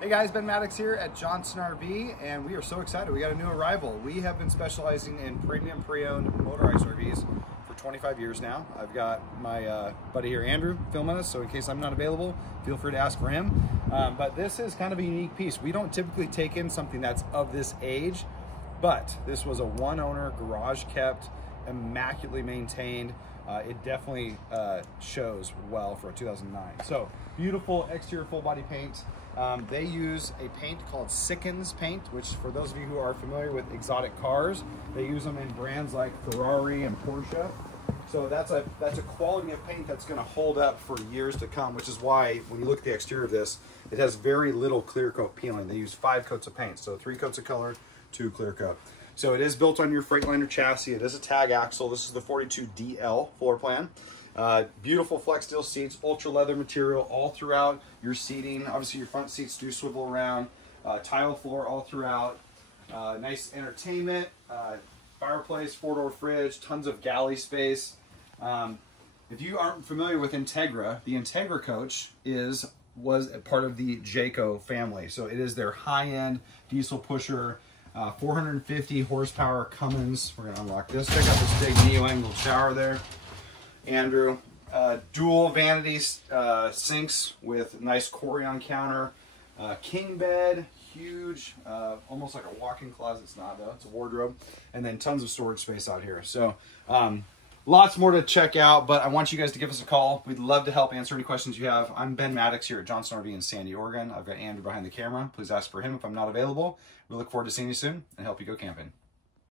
Hey guys, Ben Maddox here at Johnson RV, and we are so excited. We got a new arrival. We have been specializing in premium pre-owned motorized RVs for 25 years now. I've got my buddy here, Andrew, filming us, so in case I'm not available, feel free to ask for him. But this is kind of a unique piece. We don't typically take in something that's of this age, but this was a one-owner, garage-kept, immaculately maintained. It definitely shows well for a 2009. So, beautiful exterior full-body paint. They use a paint called Sickens paint, which for those of you who are familiar with exotic cars, they use them in brands like Ferrari and Porsche. So that's a quality of paint that's going to hold up for years to come, which is why when you look at the exterior of this, it has very little clear coat peeling. They use 5 coats of paint, so 3 coats of color, 2 clear coat. So it is built on your Freightliner chassis. It is a tag axle. This is the 42DL floor plan. Beautiful flex steel seats, ultra leather material all throughout your seating. Obviously your front seats do swivel around. Tile floor all throughout. Nice entertainment, fireplace, 4-door fridge, tons of galley space. If you aren't familiar with Entegra, the Entegra coach was a part of the Jayco family. So it is their high-end diesel pusher, 450 horsepower Cummins. We're gonna unlock this. Check out this big neo-angled shower there. Andrew, dual vanity sinks with nice Corian counter, king bed, huge, almost like a walk-in closet. It's not though, it's a wardrobe, and then tons of storage space out here. So lots more to check out, but I want you guys to give us a call. We'd love to help answer any questions you have. I'm Ben Maddox here at Johnson RV in Sandy, Oregon. I've got Andrew behind the camera. Please ask for him if I'm not available. We look forward to seeing you soon and help you go camping.